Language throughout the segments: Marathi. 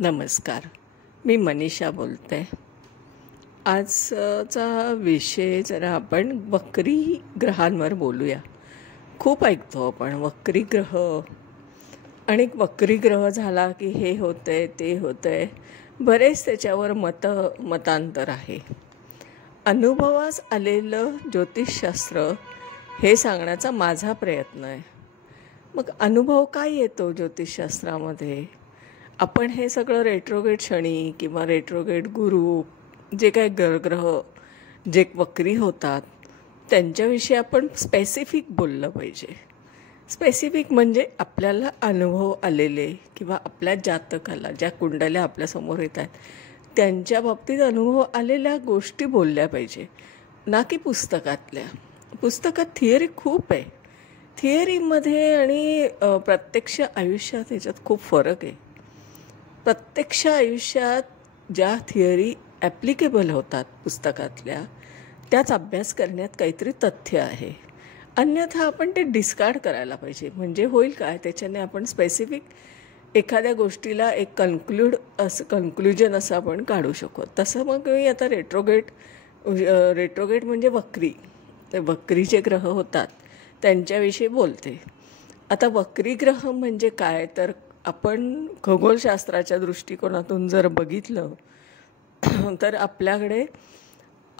नमस्कार. मी मनीषा बोलते. आजचा विषय जरा आपण वक्री ग्रहांवर बोलूया. खूप ऐकतो आपण वक्री ग्रह आणि वक्री ग्रह झाला की हे होतंय ते होतंय. बरेच त्याच्यावर मतांतर आहे. अनुभवास आलेलं ज्योतिषशास्त्र हे सांगण्याचा माझा प्रयत्न आहे. मग अनुभव काय येतो ज्योतिषशास्त्रामध्ये? आपण हे सगळं रेट्रोगेट शनी किंवा रेट्रोगेट गुरु जे काही ग्रह जे वक्री होतात त्यांच्याविषयी आपण स्पेसिफिक बोललं पाहिजे. स्पेसिफिक म्हणजे आपल्याला अनुभव आलेले किंवा आपल्या जातकाला ज्या कुंडल्या आपल्यासमोर येत आहेत त्यांच्या बाबतीत अनुभव आलेल्या गोष्टी बोलल्या पाहिजे, ना की पुस्तकातल्या. पुस्तकात थिअरी खूप आहे. थिअरीमध्ये आणि प्रत्यक्ष आयुष्यात ह्याच्यात खूप फरक आहे. प्रत्यक्ष आयुष्यात ज्या थिअरी ॲप्लिकेबल होतात पुस्तकातल्या त्याच अभ्यास करण्यात काहीतरी तथ्य आहे. अन्यथा आपण ते डिस्कार्ड करायला पाहिजे. म्हणजे होईल काय, त्याच्याने आपण स्पेसिफिक एखाद्या गोष्टीला एक कन्क्लुजन असं आपण काढू शकतो. तसं मग मी आता रेट्रोगेट म्हणजे वक्री जे ग्रह होतात त्यांच्याविषयी बोलते. आता वक्री ग्रह म्हणजे काय, तर आपण खगोलशास्त्राच्या दृष्टिकोनातून जर बघितलं तर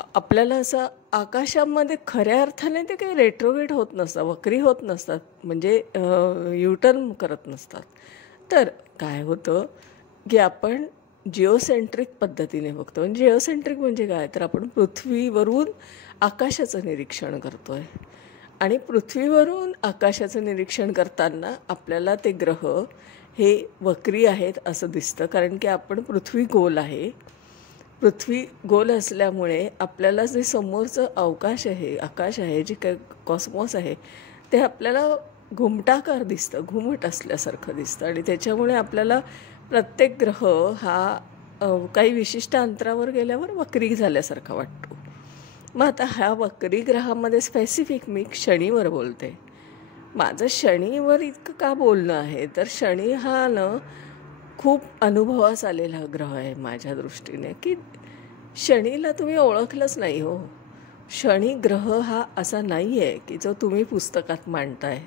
आपल्याला असं आकाशामध्ये खऱ्या अर्थाने ते काही रेट्रोगेट होत नसतात, वक्री होत नसतात, म्हणजे युटर्न करत नसतात. तर काय होतं की आपण जिओसेंट्रिक पद्धतीने बघतो. म्हणजे जिओसेंट्रिक म्हणजे काय, तर आपण पृथ्वीवरून आकाशाचं निरीक्षण करतो आहे आणि पृथ्वीवरून आकाशाचं निरीक्षण करताना आपल्याला ते ग्रह हे वक्री आहेत असं दिसतं. कारण की आपण पृथ्वी गोल असल्यामुळे आपल्याला जे समोरचं आकाश आहे, जे काही कॉस्मॉस आहे ते आपल्याला घुमटाकार दिसतं, घुमट असल्यासारखं दिसतं. आणि त्याच्यामुळे आपल्याला प्रत्येक ग्रह हा काही विशिष्ट अंतरावर गेल्यावर वक्री झाल्यासारखा वाटतो. मग आता ह्या वक्री ग्रहामध्ये स्पेसिफिक मी शनीवर बोलते. माझं शनीवर इतकं का बोलणं आहे, तर शनी हा खूप अनुभवास आलेला ग्रह आहे माझ्या दृष्टीने, की शनीला तुम्ही ओळखलंच नाही हो. शनी ग्रह हा असा नाही आहे की जो तुम्ही पुस्तकात मांडताय.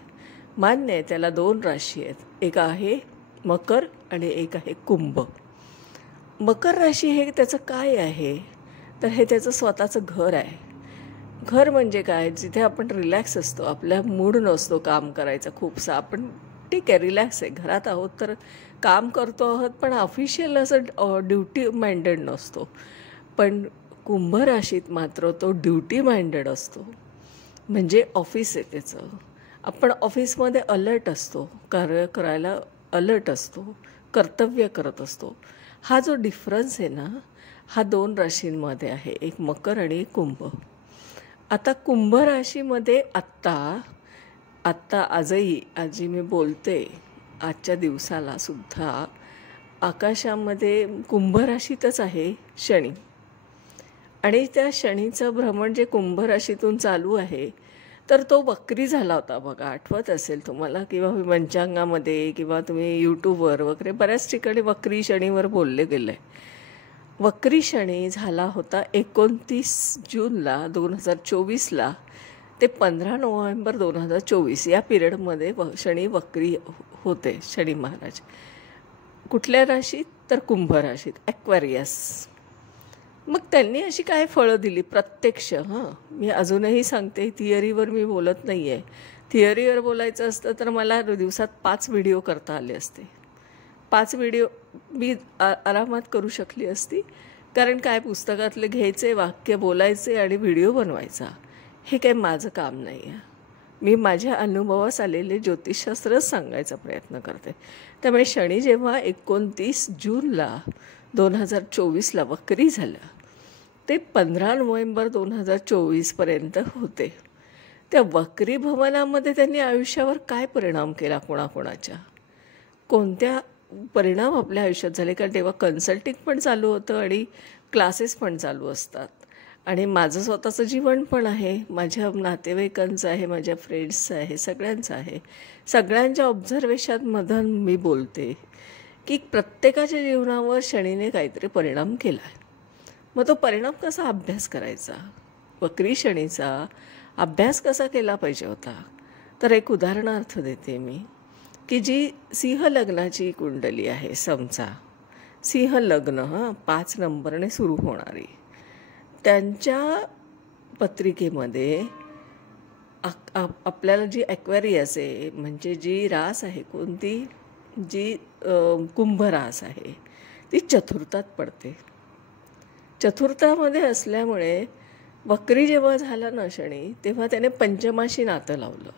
मान्य आहे त्याला 2 राशी आहेत, एक आहे मकर आणि एक आहे कुंभ. मकर राशी हे त्याचं काय आहे, तर हे त्याचं स्वतःचं घर आहे. घर म्हणजे काय, जिथे आपण रिलॅक्स असतो, आपला मूड नसतो काम करायचा खूपसा, आपण ठीक आहे रिलॅक्स आहे, घरात आहोत तर काम करतो आहोत, पण ऑफिशियल असं ड्युटी माइंडेड नसतो. पण कुंभ राशीत मात्र तो ड्युटी माइंडेड असतो. म्हणजे ऑफिस आहे त्याचं. आपण ऑफिसमध्ये अलर्ट असतो, कार्य करायला अलर्ट असतो, कर्तव्य करत असतो. हा जो डिफरन्स आहे ना, हा 2 राशींमध्ये आहे, एक मकर आणि एक कुंभ. आता कुंभ राशीमध्ये आजही मी बोलते, आजच्या दिवसाला सुद्धा आकाशामध्ये कुंभ राशीतच आहे शनी. आणि त्या शनीचं भ्रमण जे कुंभ राशीतून चालू आहे तर तो वक्री झाला होता बघा, आठवत असेल तुम्हाला, किंवा पंचांगामध्ये किंवा तुम्ही यूट्यूबवर वगैरे बऱ्याच ठिकाणी वक्री शनीवर बोलले गेले. वक्री शनी झाला होता 29 जूनला 2024 ते 15 नोव्हेंबर 2024 या पिरियडमध्ये शनी वक्री होते. शनी महाराज कुठल्या राशीत, तर कुंभ राशीत, ॲक्वेरियस. मग त्यांनी अशी काय फळं दिली प्रत्यक्ष. मी अजूनही सांगते, थिअरीवर मी बोलत नाही आहे. थिअरीवर बोलायचं असतं तर मला दिवसात 5 व्हिडिओ करता आले असते. 5 व्हिडिओ मी आरामात करू शकली असती. कारण काय, पुस्तकातले घ्यायचे, वाक्य बोलायचे आणि व्हिडिओ बनवायचा, हे काही माझं काम नाही आहे. मी माझ्या अनुभवास आलेले ज्योतिषशास्त्रच सांगायचा प्रयत्न करते. त्यामुळे शनी जेव्हा 29 जूनला 2024 वक्री झालं ते 15 नोव्हेंबर 2024 होते. त्या वक्री भवनामध्ये त्यांनी आयुष्यावर काय परिणाम केला, कोणाकोणाच्या कोणत्या परिणाम आपल्या आयुष्यात झाले. कारण तेव्हा कन्सल्टिंग पण चालू होतं आणि क्लासेस पण चालू असतात. आणि माझं स्वतःचं जीवन पण आहे, माझ्या नातेवाईकांचं आहे, माझ्या फ्रेंड्सचं आहे, सगळ्यांचं आहे. सगळ्यांच्या ऑब्झर्वेशनमधून मी बोलते की प्रत्येकाच्या जीवनावर शनीने काहीतरी परिणाम केला आहे. मग तो परिणाम कसा अभ्यास करायचा, वक्री शनीचा अभ्यास कसा केला पाहिजे होता. तर एक उदाहरणार्थ देते मी, की जी सिंह लग्नाची कुंडली आहे, समचा सिंह लग्न 5 नंबरने सुरू होणारी, त्यांच्या पत्रिकेमध्ये आपल्याला जी ॲक्वेरियस आहे, म्हणजे जी रास आहे कोणती, जी कुंभ रास आहे, ती चतुर्थात पडते. चतुर्थामध्ये असल्यामुळे वक्री जेव्हा झाला ना शनी, तेव्हा त्याने पंचमाशी नातं लावलं.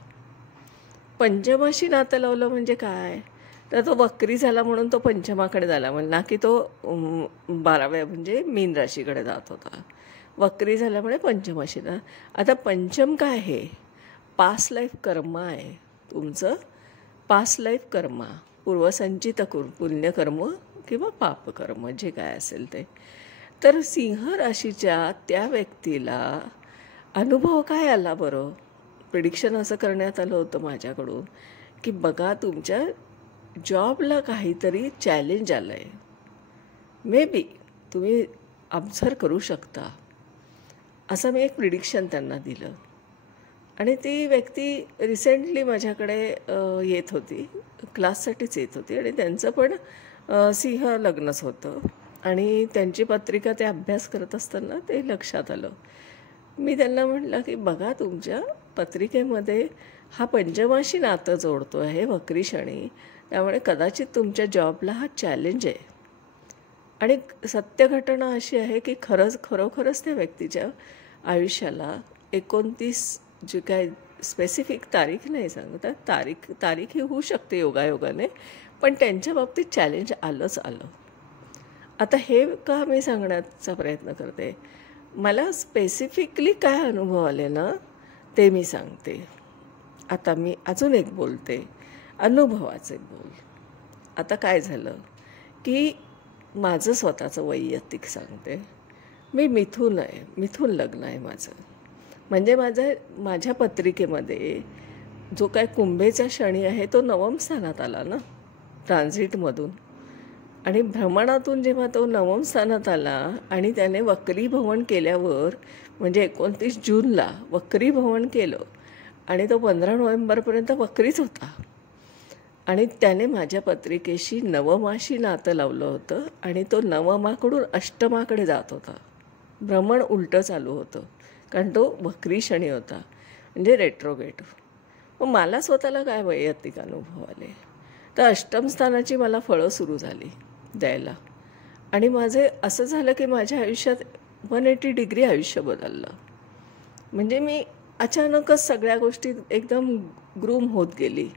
पंचमाशी नातं लावलं म्हणजे काय, तर तो वक्री झाला म्हणून तो पंचमाकडे झाला, म्हणजे ना की तो 12व्या म्हणजे मीन राशीकडे जात होता. वक्री झाल्यामुळे पंचमाशीला. आता पंचम काय आहे, पास्ट लाईफ कर्म आहे तुमचं. पास्ट लाईफ कर्म, पूर्वसंचित पुण्यकर्म किंवा पापकर्म जे काय असेल ते. तर सिंह राशीच्या त्या व्यक्तीला अनुभव काय आला बरं. प्रिडिक्शन असं करण्यात आलं होतं माझ्याकडून, की बघा तुमच्या जॉबला काहीतरी चॅलेंज आलं आहे, मे बी तुम्ही ऑब्झर्व करू शकता, असं मी एक प्रिडिक्शन त्यांना दिलं. आणि ती व्यक्ती रिसेंटली माझ्याकडे येत होती, क्लाससाठीच येत होती, आणि त्यांचं पण सिंह लग्नच होतं. आणि त्यांची पत्रिका ते अभ्यास करत असताना ते लक्षात आलं. मी त्यांना म्हटलं की बघा तुमच्या पत्रिकेमध्ये हा पंचमाशी नातं जोडतो आहे वक्री शनी, त्यामुळे कदाचित तुमच्या जॉबला हा चॅलेंज आहे. आणि सत्य घटना अशी आहे की खरोखरच त्या व्यक्तीच्या आयुष्याला 29 जी काय स्पेसिफिक तारीख नाही सांगतात, तारीख ही होऊ शकते योगायोगाने, पण त्यांच्या बाबतीत चॅलेंज आलंच आलं. आता हे का मी सांगण्याचा प्रयत्न करते, मला स्पेसिफिकली काय अनुभव आले ना ते मी सांगते. आता मी अजून एक बोलते, अनुभवाचे बोल. आता काय झालं की माझं स्वतःचं वैयक्तिक सांगते. मी मिथुन लग्न आहे माझं. म्हणजे माझ्या पत्रिकेमध्ये जो काय कुंभेचा शनी आहे तो 9व्या स्थानात आला ना ट्रान्झिटमधून. आणि भ्रमणातून जेव्हा तो 9व्या स्थानात आला आणि त्याने वक्रीभवन केल्यावर, म्हणजे 29 जूनला वक्रीभवन केलं आणि तो 15 नोव्हेंबरपर्यंत वक्रीच होता. आणि त्याने माझ्या पत्रिकेशी नवमाशी नातं लावलं होतं आणि तो नवमाकडून अष्टमाकडे जात होता. भ्रमण उलटं चालू होतं, कारण तो वक्री शनी होता, म्हणजे रेट्रोगेट. मग मला स्वतःला काय वैयक्तिक अनुभव आले, तर अष्टम स्थानाची मला फळं सुरू झाली द्यायला. आणि माझे असं झालं की माझ्या आयुष्यात 180 डिग्री आयुष्य बदललं. म्हणजे मी अचानकच सगळ्या गोष्टी एकदम ग्रूम होत गेली,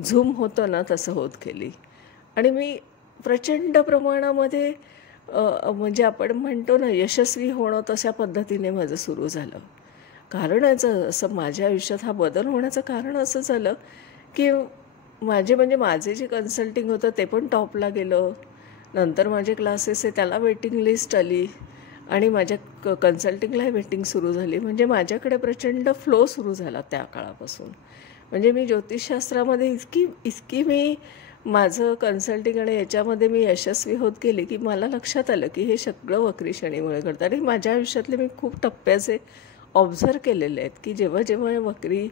झूम होतं ना तसं होत गेली. आणि मी प्रचंड प्रमाणामध्ये म्हणजे आपण म्हणतो ना यशस्वी होणं, तशा पद्धतीने माझं सुरू झालं. कारणचं असं माझ्या आयुष्यात हा बदल होण्याचं कारण असं झालं की माझे जे कन्सल्टिंग होतं ते पण टॉपला गेलं. नंतर माझे क्लासेस आहे त्याला वेटिंग लिस्ट आली आणि माझ्या कन्सल्टिंगलाही वेटिंग सुरू झाली. म्हणजे माझ्याकडे प्रचंड फ्लो सुरू झाला त्या काळापासून. म्हणजे मी ज्योतिषशास्त्रामध्ये इतकी मी माझं कन्सल्टिंग आणि याच्यामध्ये मी यशस्वी होत गेले की मला लक्षात आलं की हे सगळं वक्री शनीमुळे करतं. आणि माझ्या आयुष्यातले मी खूप टप्प्याचे ऑब्झर्व केलेले आहेत की जेव्हा जेव्हा वक्री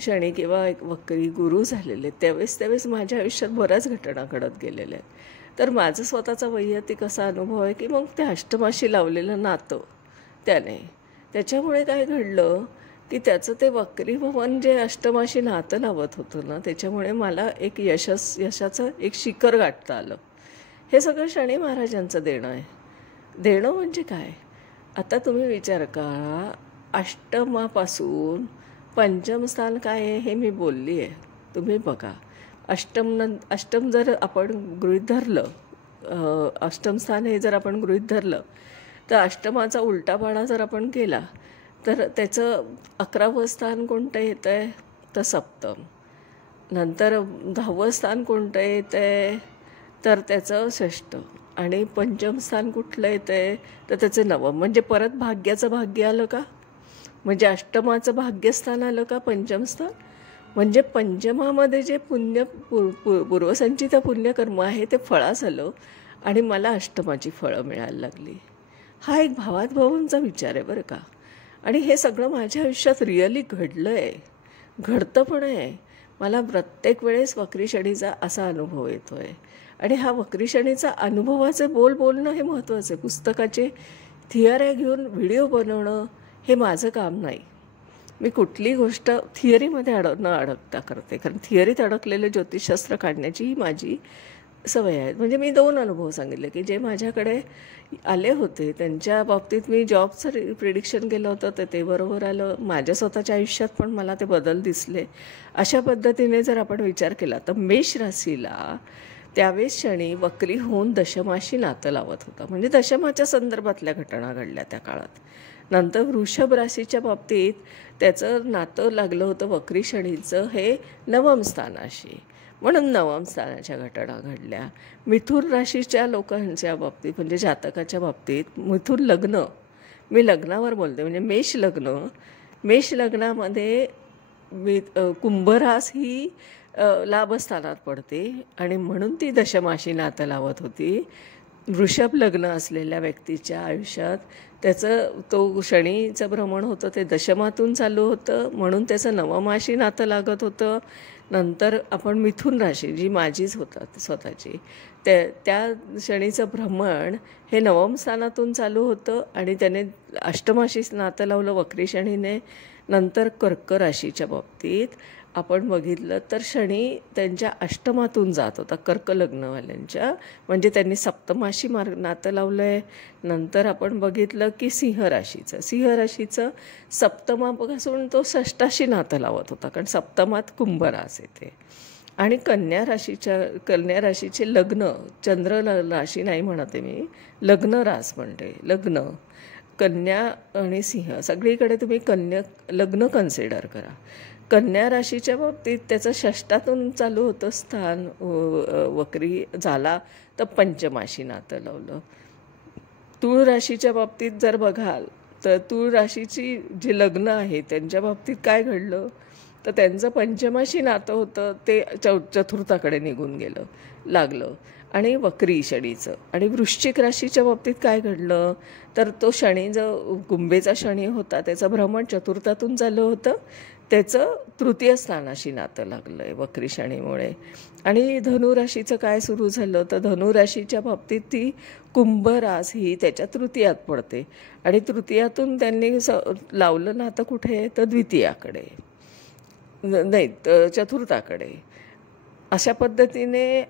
शनी किंवा एक वक्री गुरु झालेले त्यावेळेस माझ्या आयुष्यात बऱ्याच घटना घडत गेलेल्या आहेत. तर माझं स्वतःचा वैयक्तिक असा अनुभव आहे की मग ते अष्टमाशी लावलेलं नातं त्याच्यामुळे काय घडलं की त्याचं ते वक्री भवन जे अष्टमाशी नातं लावत होतं ना, त्याच्यामुळे मला एक यशाचं एक शिखर गाठता आलं. हे सगळं शनी महाराजांचं देणं आहे. देणं म्हणजे काय, आता तुम्ही विचार करा, अष्टमापासून पंचम स्थान काय आहे हे मी बोलली आहे. तुम्ही बघा, अष्टम जर आपण गृहीत धरलं, अष्टम स्थान हे जर आपण गृहीत धरलं, तर अष्टमाचा उलटापाडा जर आपण केला तर त्याचं 11वं स्थान कोणतं येतं आहे, तर सप्तम. नंतर 10वं स्थान कोणतं येतं आहे, तर त्याचं षष्ठ. आणि पंचम स्थान कुठलं येतं आहे, तर त्याचं नवम. म्हणजे परत भाग्याचं भाग्य आलं का, म्हणजे अष्टमाचं भाग्यस्थान आलं का पंचम स्थान. म्हणजे पंचमामध्ये जे पूर्वसंचित पुण्यकर्म आहे ते फळास आलं आणि मला अष्टमाची फळं मिळायला लागली. हा एक भावात भावांचा विचार आहे बरं का. आणि हे सगळं माझ्या आयुष्यात रिअली घडलं आहे, घडतं पण आहे. मला प्रत्येक वेळेस वक्री शनीचा असा अनुभव येतो आहे. आणि हा वक्री शनीचा अनुभवाचे बोलणं हे महत्त्वाचं आहे. पुस्तकाचे थिअऱ्या घेऊन व्हिडिओ बनवणं हे माझं काम नाही. मी कुठली गोष्ट थिअरीमध्ये न अडकता करते, कारण थिअरीत अडकलेलं ज्योतिषशास्त्र काढण्याची ही माझी सवय आहे. म्हणजे मी 2 अनुभव सांगितले की जे माझ्याकडे आले होते त्यांच्या बाबतीत मी जॉबचं प्रिडिक्शन केलं होतं तर ते बरोबर आलं. माझ्या स्वतःच्या आयुष्यात पण मला ते बदल दिसले. अशा पद्धतीने जर आपण विचार केला तर मेष राशीला त्यावेळेस शनी वक्री होऊन दशमाशी नातं लावत होता. म्हणजे दशमाच्या संदर्भातल्या घटना घडल्या त्या काळात. नंतर वृषभ राशीच्या बाबतीत त्याचं नातं लागलं होतं वक्री शनीचं हे नवम स्थानाशी, म्हणून नवम स्थानाच्या घटना घडल्या. मिथुन राशीच्या लोकांच्या बाबतीत म्हणजे जातकाच्या बाबतीत मिथुन लग्न, मी लग्नावर बोलते म्हणजे मेष लग्नामध्ये कुंभरास ही लाभस्थानात पडते आणि म्हणून ती दशमाशी नातं लावत होती. वृषभ लग्न असलेल्या व्यक्तीच्या आयुष्यात तो शनीचं भ्रमण होतं ते दशमातून चालू होतं म्हणून त्याचं नवमाशी नातं लागत होतं. नंतर आपण मिथुन राशी जी माझीच होतात स्वतःची त्या शनीचं भ्रमण हे नवम स्थानातून चालू होतं आणि त्याने अष्टमाशीच नातं लावलं वक्री शनीने. नंतर कर्क राशीच्या बाबतीत आपण बघितलं तर शनी त्यांच्या अष्टमातून जात होता कर्क लग्नवाल्यांच्या, म्हणजे त्यांनी सप्तमाशी नातं लावलं आहे. नंतर आपण बघितलं की सिंह राशीचं सप्तमापासून तो षष्ठाशी नातं लावत होता, कारण सप्तमात कुंभरास येते. आणि कन्या राशीचे लग्न, चंद्र राशी नाही म्हणते मी, लग्न रास म्हणते. लग्न कन्या आणि सिंह सगळीकडे तुम्ही लग्न कन्सिडर करा. कन्या राशीच्या बाबतीत त्याचं षष्ठातून चालू होतं स्थान वक्री झाला तर पंचमाशी नातं लावलं. तूळ राशीच्या बाबतीत जर बघाल तर तूळ राशीची जी लग्न आहे त्यांच्या बाबतीत काय घडलं तर त्यांचं पंचमाशी नातं होतं ते चतुर्थाकडे निघून लागलं आणि वक्री शनीचं. आणि वृश्चिक राशीच्या बाबतीत काय घडलं तर तो शनी जो कुंभेचा शनी होता त्याचं भ्रमण चतुर्थातून झालं होतं, त्याचं तृतीय स्थानाशी नातं लागलं आहे वक्री शनीमुळे. आणि धनुराशीचं काय सुरू झालं तर धनुराशीच्या बाबतीत ती कुंभरास ही त्याच्या तृतीयात पडते आणि तृतीयातून त्यांनी लावलं नातं कुठे तर द्वितीयाकडे नाही चतुर्थाकडे. अशा पद्धतीने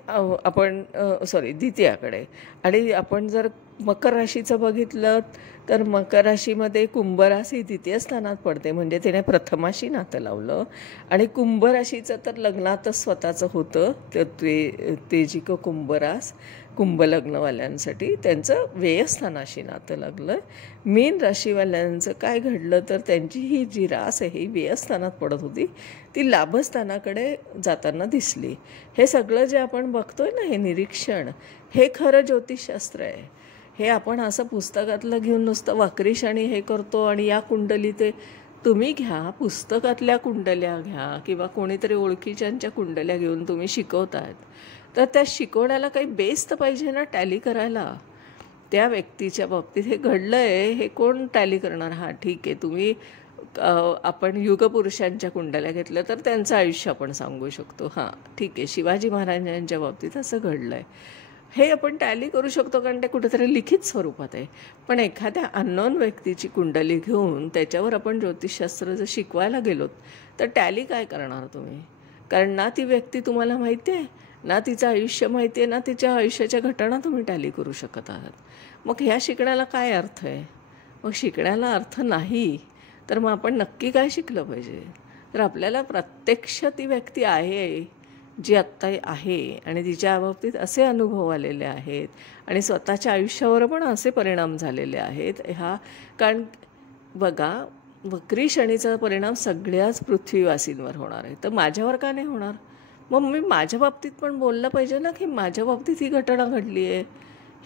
आपण द्वितीयाकडे. आणि आपण जर मकर राशीचं बघितलं तर मकर राशीमध्ये कुंभरास ही द्वितीय स्थानात पडते, म्हणजे तिने प्रथमाशी नातं लावलं. आणि कुंभ राशीचं तर लग्नातच स्वतःचं होतं ते जी कुंभरास कुंभ लग्नवाल्यांसाठी त्यांचं व्ययस्थानाशी नातं लागलं. मीन राशीवाल्यांचं काय घडलं तर त्यांची ही जी रास आहे ही व्ययस्थानात पडत होती ती लाभस्थानाकडे जाताना दिसली. हे सगळं जे आपण बघतोय ना हे निरीक्षण हे खरं ज्योतिषशास्त्र आहे. हे आपण असं पुस्तकातलं घेऊन नुसतं वक्री शनी हे करतो आणि या कुंडली ते तुम्ही घ्या, पुस्तकातल्या कुंडल्या घ्या किंवा कोणीतरी ओळखीच्यांच्या कुंडल्या घेऊन तुम्ही शिकवतायत तर त्या शिकवण्याला काही बेस तर पाहिजे ना टॅली करायला. त्या व्यक्तीच्या बाबतीत हे घडलं आहे हे कोण टॅली करणार? हां ठीक आहे, तुम्ही आपण युगपुरुषांच्या कुंडल्या घेतल्या तर त्यांचं आयुष्य आपण सांगू शकतो. हां ठीक आहे, शिवाजी महाराजांच्या बाबतीत असं घडलं आहे हे आपण टॅली करू शकतो कारण ते कुठेतरी लिखित स्वरूपात आहे. पण एखाद्या अननोन व्यक्तीची कुंडली घेऊन त्याच्यावर आपण ज्योतिषशास्त्र जर शिकवायला गेलोत तर टॅली काय करणार तुम्ही? कारण ना ती व्यक्ती तुम्हाला माहिती आहे, ना तिचं आयुष्य माहिती आहे, ना तिच्या आयुष्याच्या घटना तुम्ही टॅली करू शकत आहात. मग ह्या शिकण्याला काय अर्थ आहे? मग शिकण्याला अर्थ नाही तर मग आपण नक्की काय शिकलं पाहिजे? तर आपल्याला प्रत्यक्ष ती व्यक्ती आहे जी आत्ता आहे आणि तिच्या बाबतीत असे अनुभव आलेले आहेत आणि स्वतःच्या आयुष्यावर पण असे परिणाम झालेले आहेत. कारण बघा वक्री शनीचा परिणाम सगळ्याच पृथ्वीवासींवर होणार आहे, तर माझ्यावर का नाही होणार? मग मी माझ्या बाबतीत पण बोललं पाहिजे ना की माझ्या बाबतीत ही घटना घडली आहे.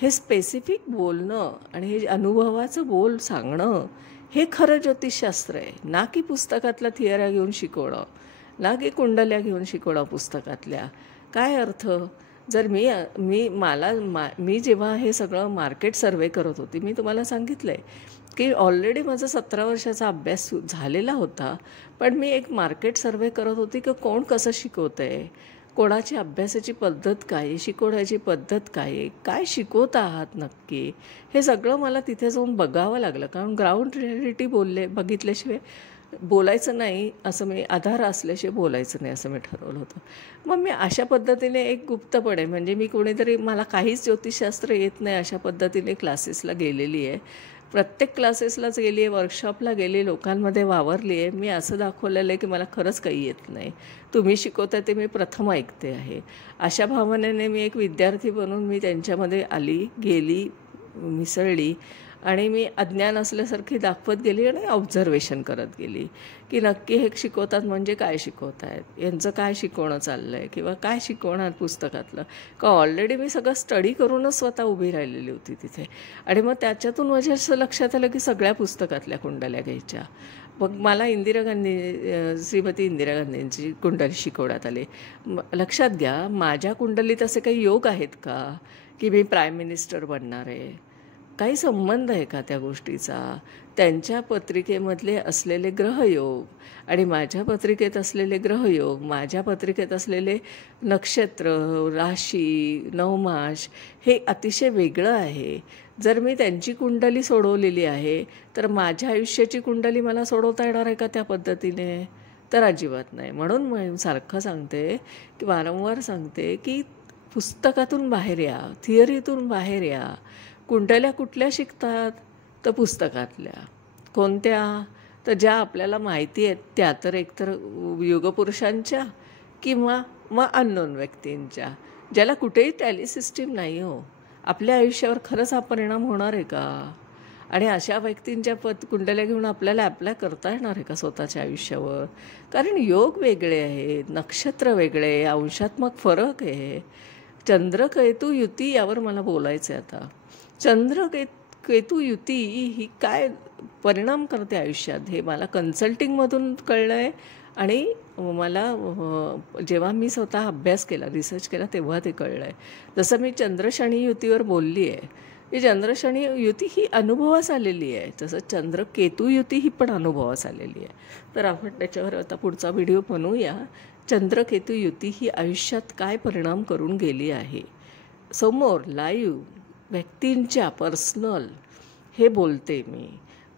हे स्पेसिफिक बोलणं आणि हे अनुभवाचं सांगणं हे खरं ज्योतिषशास्त्र आहे, ना की पुस्तकातल्या थिअऱ्या घेऊन शिकवणं. ना की कुंडल्या घेऊन शिकवणं पुस्तकातल्या. काय अर्थ? जर मी जेव्हा हे सगळं मार्केट सर्वे करत होती, मी तुम्हाला सांगितलं आहे की ऑलरेडी माझा 17 वर्षाचा अभ्यास झालेला होता, पण मी एक मार्केट सर्वे करत होती की कोण कसं शिकवतं आहे, कोणाची अभ्यासाची पद्धत काय आहे, शिकवण्याची पद्धत काय आहे, काय शिकवत आहात नक्की, हे सगळं मला तिथे जाऊन बघावं लागलं. कारण ग्राउंड रिॲलिटी बघितल्याशिवाय बोलायचं नाही, असं मी आधार असल्याशिवाय बोलायचं नाही असं मी ठरवलं होतं. मग मी अशा पद्धतीने एक गुप्तपणे, म्हणजे मी कोणीतरी मला काहीच ज्योतिषशास्त्र येत नाही अशा पद्धतीने क्लासेसला गेलेली आहे. प्रत्येक क्लासेसलाच गेली आहे, वर्कशॉपला गेली, लोकांमध्ये वावरली आहे. मी असं दाखवलेलं आहे की मला खरंच काही येत नाही, तुम्ही शिकवताय ते मी प्रथम ऐकते आहे. अशा भावनेने मी एक विद्यार्थी बनून मी त्यांच्यामध्ये आली, गेली, मिसळली आणि मी अज्ञान असल्यासारखी दाखवत गेली आणि ऑब्झर्वेशन करत गेली की नक्की हे शिकवतात म्हणजे काय शिकवत आहेत, यांचं काय शिकवणं चाललं आहे किंवा काय शिकवणार पुस्तकातलं. का ऑलरेडी मी सगळं स्टडी करूनच स्वतः उभी राहिलेली होती तिथे. आणि मग त्याच्यातून माझ्या असं लक्षात आलं की सगळ्या पुस्तकातल्या कुंडल्या घ्यायच्या. मग मला श्रीमती इंदिरा गांधींची कुंडली शिकवण्यात आली. लक्षात घ्या, माझ्या कुंडलीत असे काही योग आहेत का की मी प्राईम मिनिस्टर बनणार आहे? काही संबंध आहे का त्या गोष्टीचा? त्यांच्या पत्रिकेमधले असलेले ग्रहयोग आणि माझ्या पत्रिकेत असलेले ग्रहयोग, माझ्या पत्रिकेत असलेले नक्षत्र, राशी, नवमास हे अतिशय वेगळं आहे. जर मी त्यांची कुंडली सोडवलेली आहे तर माझ्या आयुष्याची कुंडली मला सोडवता येणार आहे का त्या पद्धतीने? तर अजिबात नाही. म्हणून मी सारखं सांगते की वारंवार सांगते की पुस्तकातून बाहेर या, थिअरीतून बाहेर या. कुंडल्या कुठल्या शिकतात? तर पुस्तकातल्या. कोणत्या? तर ज्या आपल्याला माहिती आहेत त्या, तर एकतर युगपुरुषांच्या किंवा मग अननोन व्यक्तींच्या, ज्याला कुठेही टॅली सिस्टीम नाही हो. आपल्या आयुष्यावर खरंच हा परिणाम होणार आहे का? आणि अशा व्यक्तींच्या कुंडल्या घेऊन आपल्याला अप्लाय करता येणार आहे का स्वतःच्या आयुष्यावर? कारण योग वेगळे आहेत, नक्षत्र वेगळे, अंशात्मक फरक आहे. चंद्रकेतू युती यावर मला बोलायचं आहे आता. केतू युती ही काय परिणाम करते आयुष्यात हे मला कन्सल्टिंगमधून कळलं आहे. आणि मला जेव्हा मी स्वतः अभ्यास केला, रिसर्च केला, तेव्हा ते कळलं आहे. जसं मी चंद्रशनी युतीवर बोलली आहे, ही चंद्रशनी युती ही अनुभवास आलेली आहे, तसं चंद्रकेतू युती ही पण अनुभवास आलेली आहे. तर आपण त्याच्यावर आता पुढचा व्हिडिओ बनवूया. चंद्रकेतू युती ही आयुष्यात काय परिणाम करून गेली आहे. समोर लाईव्ह व्यक्तींच्या पर्सनल हे बोलते मी.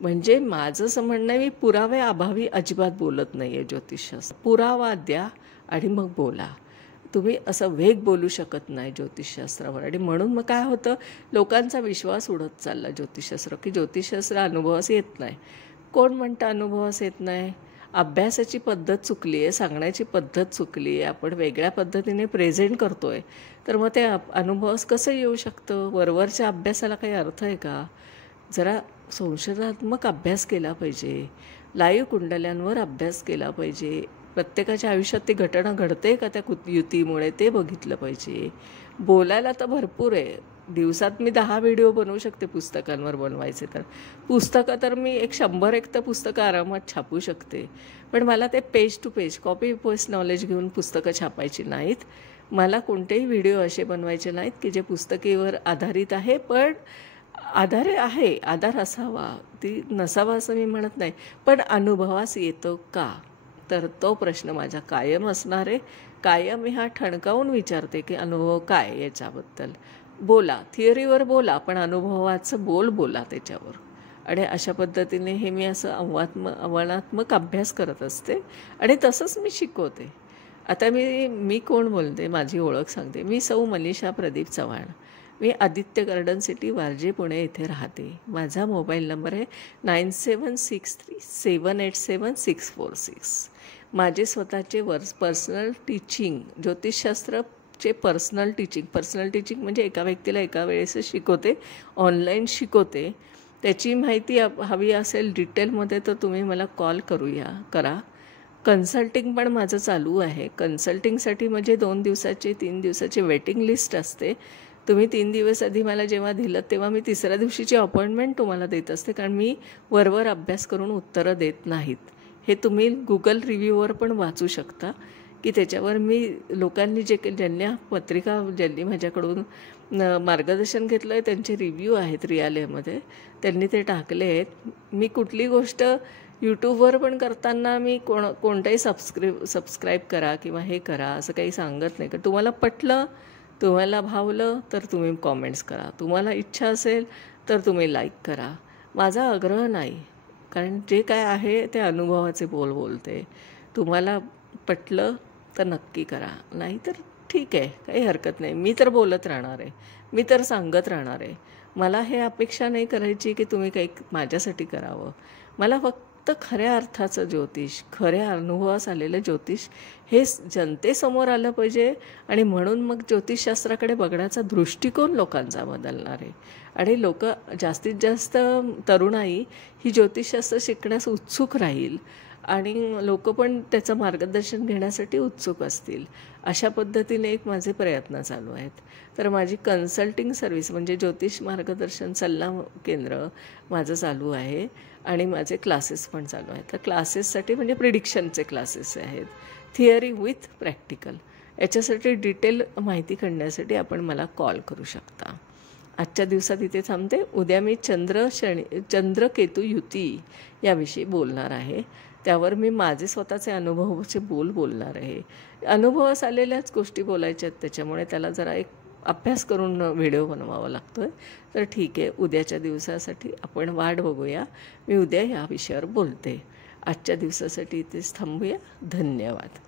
म्हणजे माझं असं म्हणणं आहे, मी पुरावे अभावी अजिबात बोलत नाही आहे ज्योतिषशास्त्र. पुरावा द्या आणि मग बोला. तुम्ही असं वेग बोलू शकत नाही ज्योतिषशास्त्रावर. आणि म्हणून मग काय होतं, लोकांचा विश्वास उडत चालला ज्योतिषशास्त्र, की ज्योतिषशास्त्र अनुभवास येत नाही. कोण म्हणतं अनुभवास येत नाही? अभ्यासाची पद्धत चुकली आहे, सांगण्याची पद्धत चुकली आहे, आपण वेगळ्या पद्धतीने प्रेझेंट करतो आहे. तर मग ते अनुभवास कसं येऊ शकतं? वरवरच्या अभ्यासाला काही अर्थ आहे का? जरा संशोधनात्मक अभ्यास केला पाहिजे, लाईव्ह कुंडल्यांवर अभ्यास केला पाहिजे. प्रत्येकाच्या आयुष्यात ती घटना घडते का त्या युतीमुळे ते बघितलं पाहिजे. बोलायला तर भरपूर आहे. दिवसात मी 10 व्हिडिओ बनवू शकते पुस्तकांवर बनवायचे तर. पुस्तकं तर मी 100 तर पुस्तकं आरामात छापू शकते. पण मला ते page to page, copy paste knowledge घेऊन पुस्तकं छापायची नाहीत. मला कोणतेही व्हिडिओ असे बनवायचे नाहीत की जे पुस्तकीवर आधारित आहे. पण आधार असावा, ती नसावा असं मी म्हणत नाही. पण अनुभवास येतो का? तर तो प्रश्न माझा कायम असणार आहे. कायम मी हा ठणकावून विचारते की अनुभव काय याच्याबद्दल. बोला, थिअरीवर बोला, पण अनुभवाचं बोला त्याच्यावर. आणि अशा पद्धतीने हे मी असं आव्हानात्मक अभ्यास करत असते आणि तसंच मी शिकवते. आता मी कोण बोलते, माझी ओळख सांगते. मी सौ मनीषा प्रदीप चव्हाण. मी आदित्य गार्डन सिटी, वारजे, पुणे येथे राहते. माझा मोबाईल नंबर आहे 9763787646. माझे स्वतःचे पर्सनल टीचिंग, ज्योतिषशास्त्राचे पर्सनल टीचिंग म्हणजे एका व्यक्तीला एका वेळेस शिकवते, ऑनलाईन शिकवते. त्याची माहिती हवी असेल डिटेलमध्ये तर तुम्ही मला कॉल करा. कन्सल्टिंग पण माझं चालू आहे. कन्सल्टिंगसाठी म्हणजे 2 दिवसाचे 3 दिवसाची वेटिंग लिस्ट असते. तुम्ही 3 दिवस आधी मला जेव्हा दिलं तेव्हा मी 3ऱ्या दिवशीची अपॉइंटमेंट तुम्हाला देत असते. कारण मी वरवर अभ्यास करून उत्तरं देत नाहीत. हे तुम्ही गुगल रिव्ह्यूवर पण वाचू शकता की त्याच्यावर मी लोकांनी ज्यांनी पत्रिका ज्यांनी माझ्याकडून मार्गदर्शन घेतलं आहे त्यांचे रिव्ह्यू आहेत रियालयमध्ये, त्यांनी ते टाकले आहेत. मी कुठली गोष्ट यूट्यूबवर पण करताना मी कोणताही सबस्क्राईब करा किंवा हे करा असं काही सांगत नाही. का तुम्हाला पटलं, तुम्हाला भावलं तर तुम्ही कॉमेंट्स करा, तुम्हाला इच्छा असेल तर तुम्ही लाईक करा. माझा आग्रह नाही, कारण जे काय आहे ते अनुभवाचे बोलते. तुम्हाला पटलं तर नक्की करा, नाही तर ठीक आहे, काही हरकत नाही. मी तर बोलत राहणार आहे, मी तर सांगत राहणार आहे. मला हे अपेक्षा नाही करायची की तुम्ही काही माझ्यासाठी करावं. मला फक्त खऱ्या अर्थाचं ज्योतिष, खऱ्या अनुभवास आलेलं ज्योतिष हे जनतेसमोर आलं पाहिजे. आणि म्हणून मग ज्योतिषशास्त्राकडे बघण्याचा दृष्टिकोन लोकांचा बदलणार आहे. आणि लोक जास्तीत जास्त तरुणाई ही ज्योतिषशास्त्र शिकण्यास उत्सुक राहील आणि लोक पण त्याचं मार्गदर्शन घेण्यासाठी उत्सुक असतील. अशा पद्धतीने एक माझे प्रयत्न चालू आहेत. तर माझी कन्सल्टिंग सर्व्हिस म्हणजे ज्योतिष मार्गदर्शन सल्ला केंद्र माझं चालू आहे आणि माझे क्लासेस पण चालू आहेत. तर क्लासेससाठी म्हणजे प्रिडिक्शनचे क्लासेस आहेत, थिअरी विथ प्रॅक्टिकल. याच्यासाठी डिटेल माहिती काढण्यासाठी आपण मला कॉल करू शकता. आजच्या दिवसात इथे थांबते. उद्या मी चंद्रकेतू युती याविषयी बोलणार आहे. त्यावर मी माझे स्वतःचे अनुभवाचे बोलणार आहे. अनुभवास आलेल्याच गोष्टी बोलायच्या आहेत, त्याच्यामुळे त्याला जरा एक अभ्यास करून व्हिडिओ बनवावा लागतो आहे. तर ठीक आहे, उद्याच्या दिवसासाठी आपण वाट बघूया. मी उद्या या विषयावर बोलते. आजच्या दिवसासाठी इथेच थांबूया. धन्यवाद.